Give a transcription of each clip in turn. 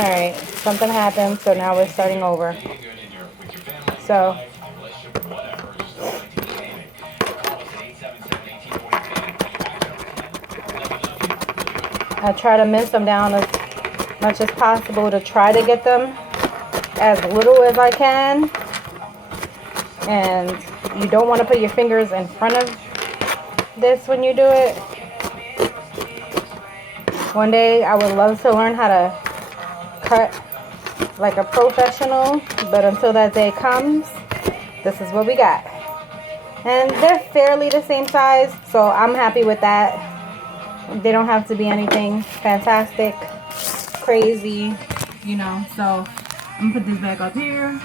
Alright, something happened, so now we're starting over. So, I try to mince them down as much as possible to try to get them as little as I can. And you don't want to put your fingers in front of this when you do it. One day I would love to learn how to cut like a professional, but until that day comes, this is what we got. And they're fairly the same size, so I'm happy with that. They don't have to be anything fantastic, crazy, you know. So I'm gonna put this back up here.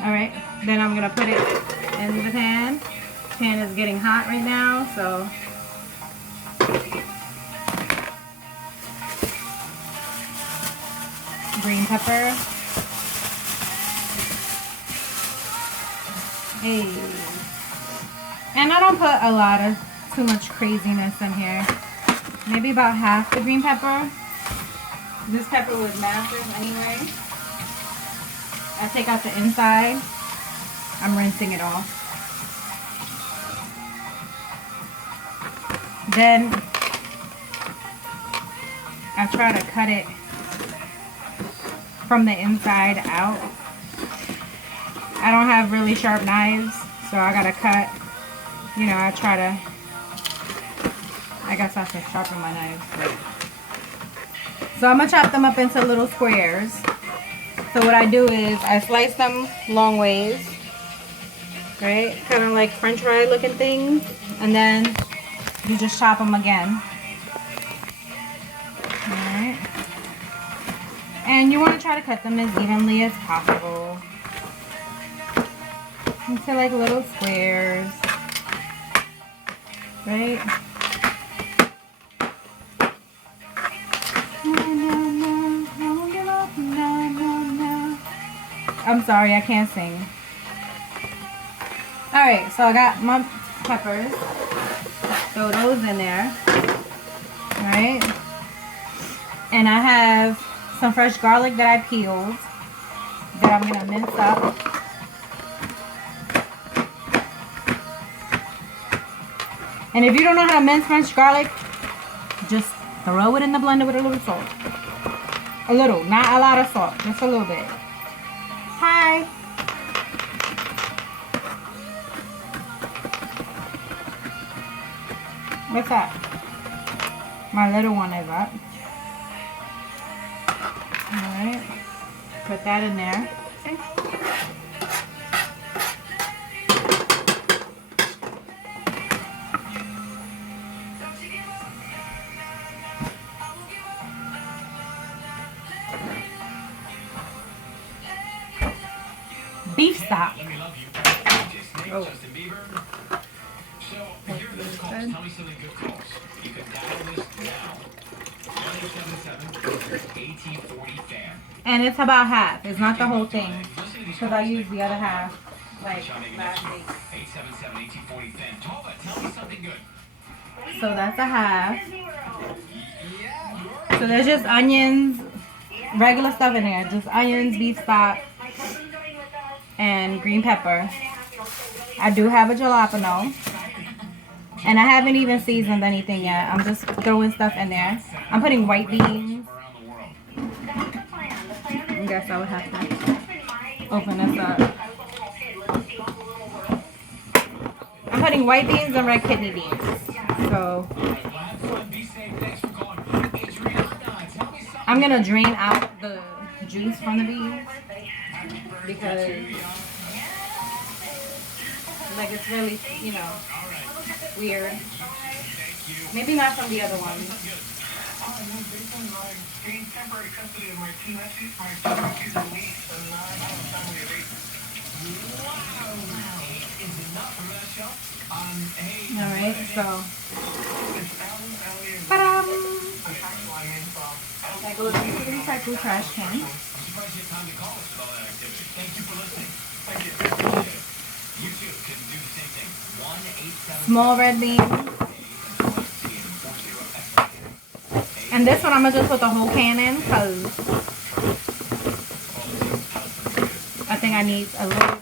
Alright, then I'm gonna put it in the pan. The pan is getting hot right now, so green pepper. Hey. And I don't put a lot of too much craziness in here. Maybe about half the green pepper. This pepper was massive anyway. I take out the inside. I'm rinsing it off. Then I try to cut it from the inside out. I don't have really sharp knives, so I gotta cut. You know, I guess I should sharpen my knives. So I'm gonna chop them up into little squares. So what I do is I slice them long ways, right? Kind of like French fry looking things, and then you just chop them again. Alright. And you want to try to cut them as evenly as possible into like little squares, right? I'm sorry, I can't sing. Alright, so I got my peppers. Throw those in there. Alright. And I have some fresh garlic that I peeled that I'm going to mince up. And if you don't know how to mince fresh garlic, just throw it in the blender with a little salt. A little, not a lot of salt, just a little bit. Hi. What's that? My little one is up. Alright. Put that in there. Okay. Beef stock. Oh. And it's about half. It's not the whole thing. Because I used the other half like last week. So that's a half. So there's just onions, regular stuff in there. Just onions, beef stock, and green pepper. I do have a jalapeno. And I haven't even seasoned anything yet. I'm just throwing stuff in there. I'm putting white beans. I guess I would have to open this up. I'm putting white beans and red kidney beans. So I'm going to drain out the juice from the beans because like it's really, you know, weird. Maybe not from the other ones. Alright, so that goes into the recycle trash can. Small red beans. And this one I'm going to just put the whole can in because I think I need a little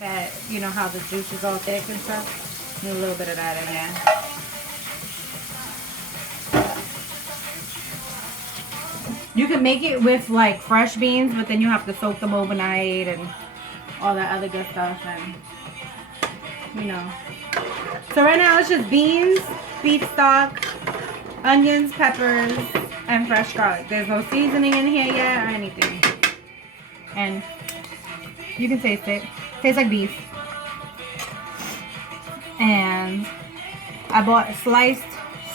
that, you know how the juice is all thick and stuff. Need a little bit of that in there. You can make it with like fresh beans, but then you have to soak them overnight and all that other good stuff, and you know. So right now it's just beans, beef stock, onions, peppers, and fresh garlic. There's no seasoning in here yet or anything. And you can taste it. Tastes like beef. And I bought sliced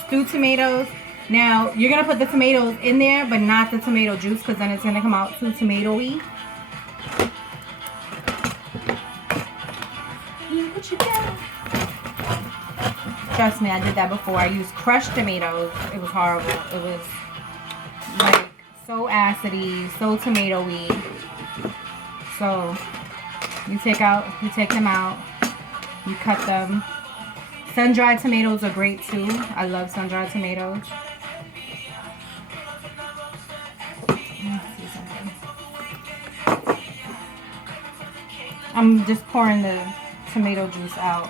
stewed tomatoes. Now, you're going to put the tomatoes in there, but not the tomato juice, because then it's going to come out too tomato-y. What you got? Trust me, I did that before. I used crushed tomatoes. It was horrible. It was like so acidy, so tomato-y. So, you take them out, you cut them. Sun-dried tomatoes are great too. I love sun-dried tomatoes. I'm just pouring the tomato juice out.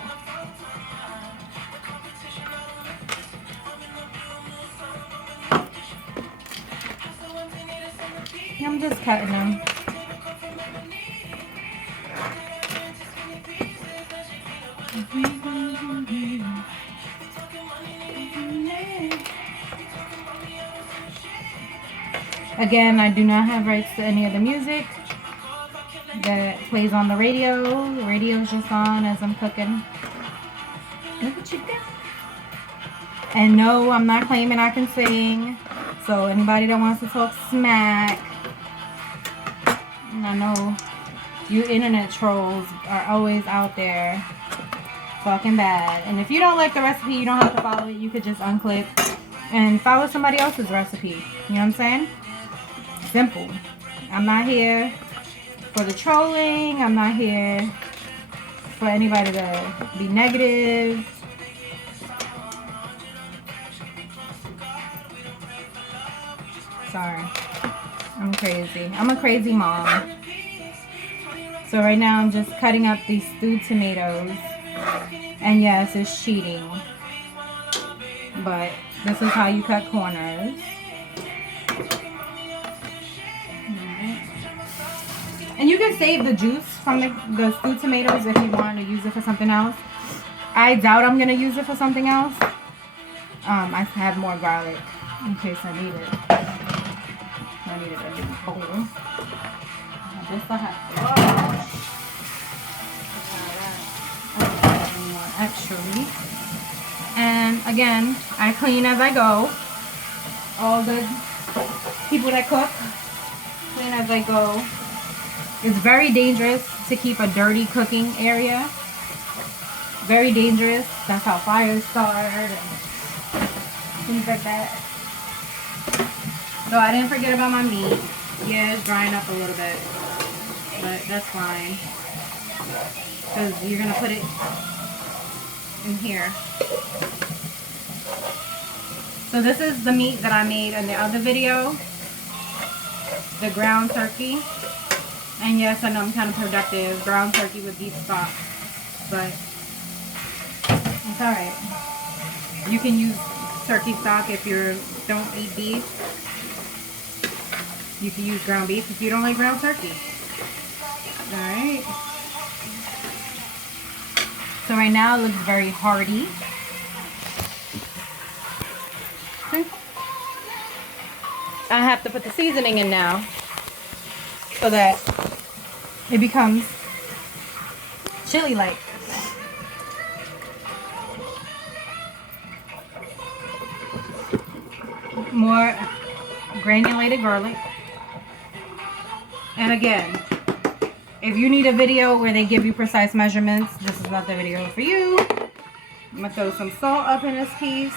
I'm just cutting them. Again, I do not have rights to any of the music that plays on the radio. The radio's just on as I'm cooking. Look what you got. And no, I'm not claiming I can sing. So anybody that wants to talk smack, I know you internet trolls are always out there talking bad. And if you don't like the recipe, you don't have to follow it. You could just unclick and follow somebody else's recipe. You know what I'm saying? Simple. I'm not here for the trolling. I'm not here for anybody to be negative. Sorry. I'm crazy. I'm a crazy mom. So right now I'm just cutting up these stewed tomatoes. And yes, it's cheating. But this is how you cut corners. And you can save the juice from the stewed tomatoes if you want to use it for something else. I doubt I'm going to use it for something else. I have more garlic in case I need it. I need it in a bowl. This I have to wash. Actually. And again, I clean as I go. All the people that cook, clean as I go. It's very dangerous to keep a dirty cooking area. Very dangerous. That's how fires start and things like that. So I didn't forget about my meat. Yeah, it's drying up a little bit. But that's fine. Because you're going to put it in here. So this is the meat that I made in the other video. The ground turkey. And yes, I know I'm kind of productive. Ground turkey with beef stock. But it's alright. You can use turkey stock if you don't eat beef. You can use ground beef if you don't like ground turkey. Alright. So right now it looks very hearty. Okay. I have to put the seasoning in now so that it becomes chili-like. More granulated garlic. And again, if you need a video where they give you precise measurements, this is not the video for you. I'm going to throw some salt up in this piece.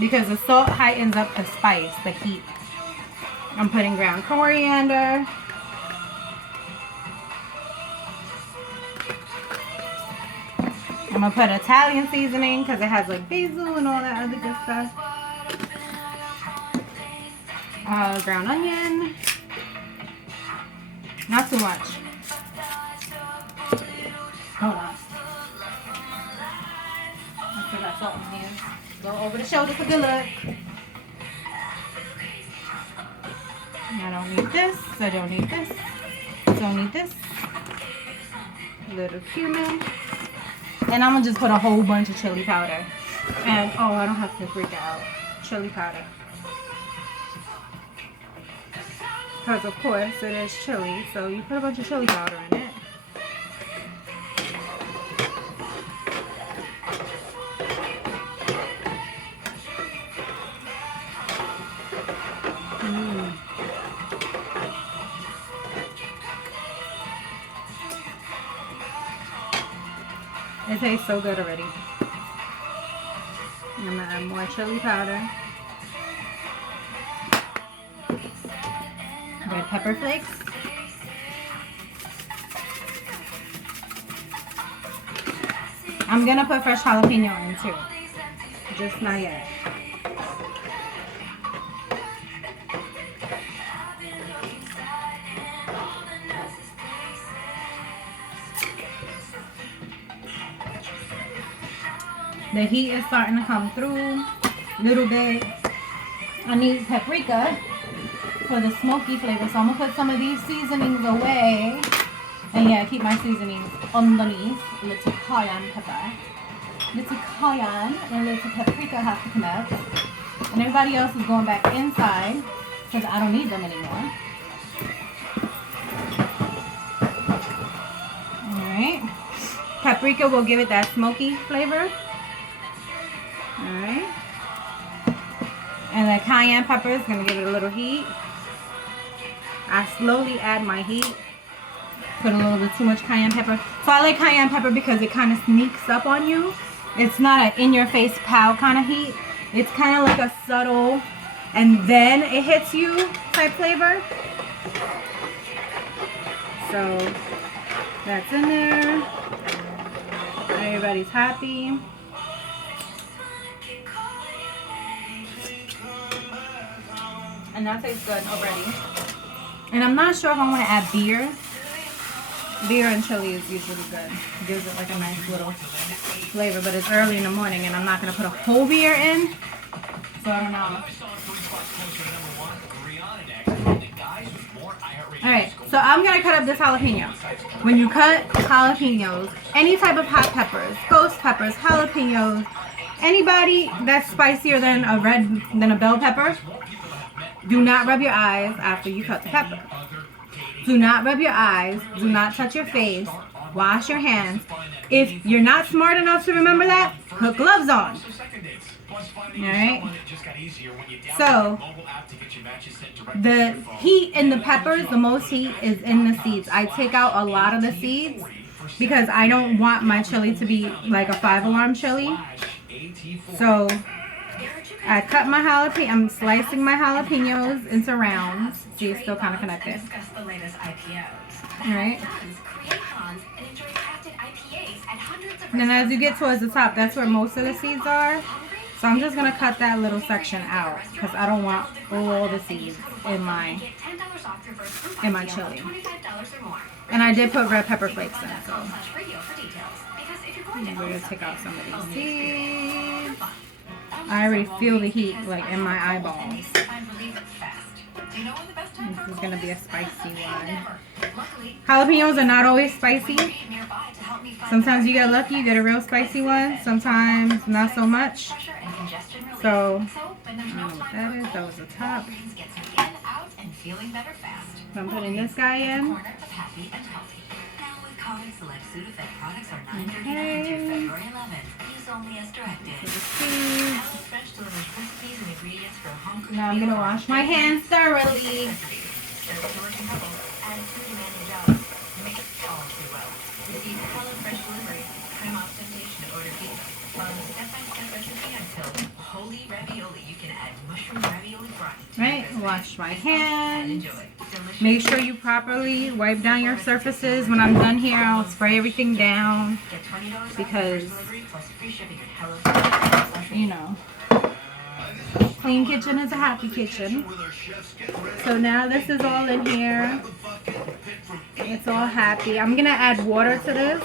Because the salt heightens up the spice, the heat. I'm putting ground coriander. I'm gonna put Italian seasoning because it has like basil and all that other good stuff. Ground onion. Not too much. Hold on. I forgot salt in here. Go over the shoulder for good luck. I don't need this. I don't need this. Don't need this. Little cumin. And I'm gonna just put a whole bunch of chili powder. And oh, I don't have to freak out. Chili powder. Because of course it is chili, so you put a bunch of chili powder in it. It tastes so good already. I'm gonna add more chili powder. Red pepper flakes. I'm gonna put fresh jalapeno in too. Just not yet. The heat is starting to come through a little bit. I need paprika for the smoky flavor, so I'm gonna put some of these seasonings away. And yeah, keep my seasonings underneath. A little cayenne pepper, little cayenne, and a little paprika have to come out. And everybody else is going back inside because I don't need them anymore. Alright. Paprika will give it that smoky flavor. Alright. And the cayenne pepper is going to give it a little heat. I slowly add my heat. Put a little bit too much cayenne pepper. So I like cayenne pepper because it kind of sneaks up on you. It's not an in-your-face pow kind of heat. It's kind of like a subtle, and then it hits you type flavor. So that's in there. Everybody's happy. And that tastes good already. And I'm not sure if I want to add beer. Beer and chili is usually good. It gives it like a nice little flavor, but it's early in the morning and I'm not going to put a whole beer in. So I don't know. Alright, so I'm going to cut up this jalapeno. When you cut jalapenos, any type of hot peppers, ghost peppers, jalapenos, anybody that's spicier than a bell pepper, do not rub your eyes after you cut the pepper. Do not rub your eyes. Do not touch your face. Wash your hands. If you're not smart enough to remember that, put gloves on. Alright? So, the heat in the peppers, the most heat is in the seeds. I take out a lot of the seeds because I don't want my chili to be like a 5-alarm chili. So, I cut my jalapeno. I'm slicing my jalapenos into rounds. See, it's still kind of connected. Alright. And then as you get towards the top, that's where most of the seeds are. So I'm just going to cut that little section out because I don't want all the seeds in my chili. And I did put red pepper flakes in, so we're going to take out some of these seeds. I already feel the heat like in my eyeballs. This is going to be a spicy one. Jalapenos are not always spicy. Sometimes you get lucky, you get a real spicy one. Sometimes not so much. So, I don't know what that is. That was the top. So I'm putting this guy in. Okay. Now I'm going to wash my hands thoroughly. Right, wash my hands. Make sure you properly wipe down your surfaces. When I'm done here, I'll spray everything down because, you know, clean kitchen is a happy kitchen. So now this is all in here. It's all happy. I'm gonna add water to this,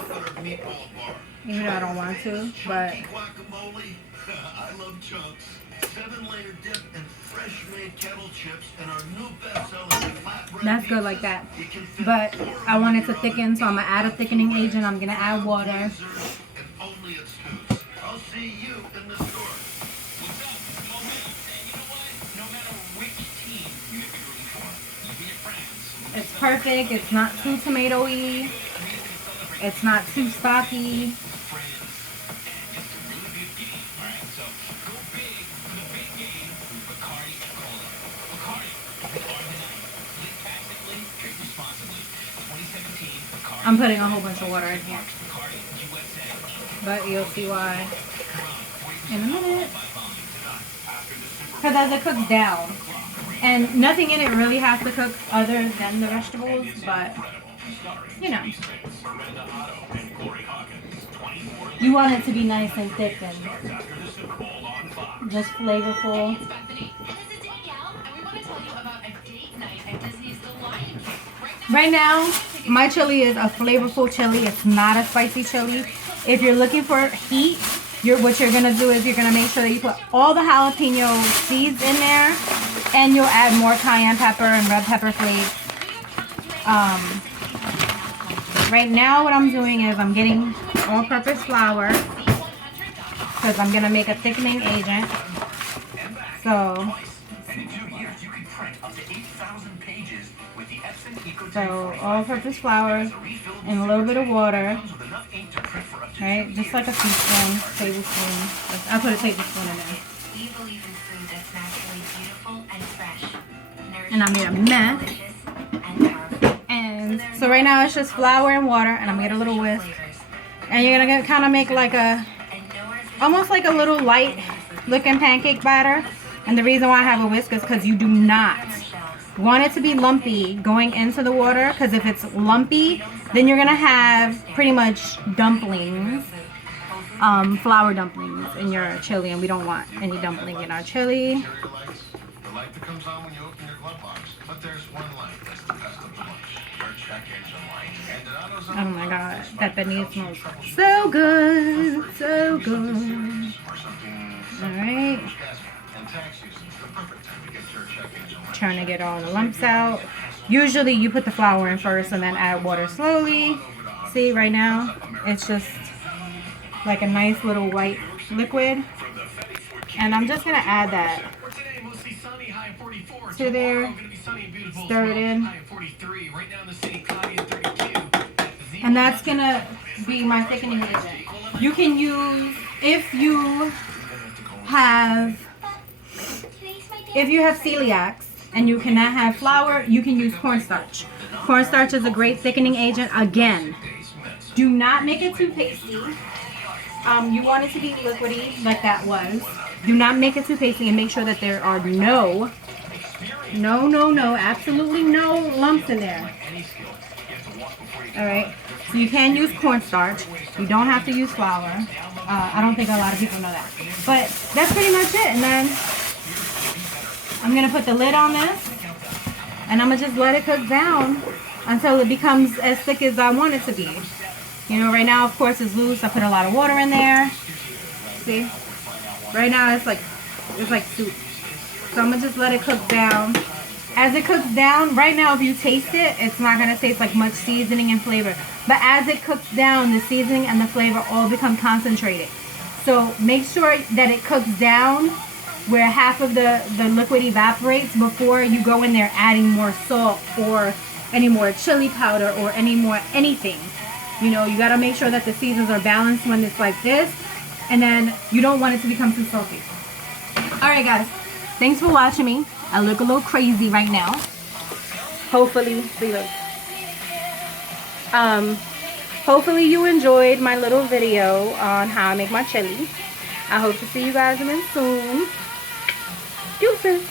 even though I don't want to, but that's good like that. But I want it to thicken, so I'm gonna add a thickening agent. I'm gonna add water. It's perfect. It's not too tomatoey. It's not too stocky. I'm putting a whole bunch of water in here, but you'll see why in a minute. Because as it cooks down, and nothing in it really has to cook other than the vegetables, but you know, you want it to be nice and thick and just flavorful. Right now, my chili is a flavorful chili. It's not a spicy chili. If you're looking for heat, what you're gonna do is you're gonna make sure that you put all the jalapeno seeds in there, and you'll add more cayenne pepper and red pepper flakes. Right now, what I'm doing is I'm getting all-purpose flour because I'm gonna make a thickening agent. So all-purpose flour and a little bit of water, right? Just like a teaspoon, tablespoon. I put a tablespoon in there. And I made a mess. And so right now it's just flour and water, and I'm gonna get a little whisk. And you're gonna kind of make like almost like a little light looking pancake batter. And the reason why I have a whisk is because you do not want it to be lumpy going into the water, because if it's lumpy, then you're gonna have pretty much dumplings, flour dumplings in your chili, and we don't want any dumpling in our chili. Oh my god, that beignet smells so good, so good. Alright. Trying to get all the lumps out. Usually you put the flour in first and then add water slowly. See, right now it's just like a nice little white liquid, and I'm just gonna add that to there, stir it in, and that's gonna be my thickening agent. You can use, if you have celiacs and you cannot have flour, you can use cornstarch. Cornstarch is a great thickening agent. Again, do not make it too pasty. You want it to be liquidy like that was. Do not make it too pasty, and make sure that there are absolutely no lumps in there. Alright, so you can use cornstarch. You don't have to use flour. I don't think a lot of people know that. But that's pretty much it. And then I'm going to put the lid on this, and I'm going to just let it cook down until it becomes as thick as I want it to be. You know, right now, of course, it's loose. I put a lot of water in there. See? Right now, it's like soup. So I'm going to just let it cook down. As it cooks down, right now, if you taste it, it's not going to taste like much seasoning and flavor. But as it cooks down, the seasoning and the flavor all become concentrated. So make sure that it cooks down where half of the liquid evaporates before you go in there adding more salt or any more chili powder or any more anything. You know, you got to make sure that the seasons are balanced when it's like this, and then you don't want it to become too salty. Alright guys, thanks for watching me. I look a little crazy right now. Hopefully, hopefully you enjoyed my little video on how I make my chili. I hope to see you guys again soon. Deuces.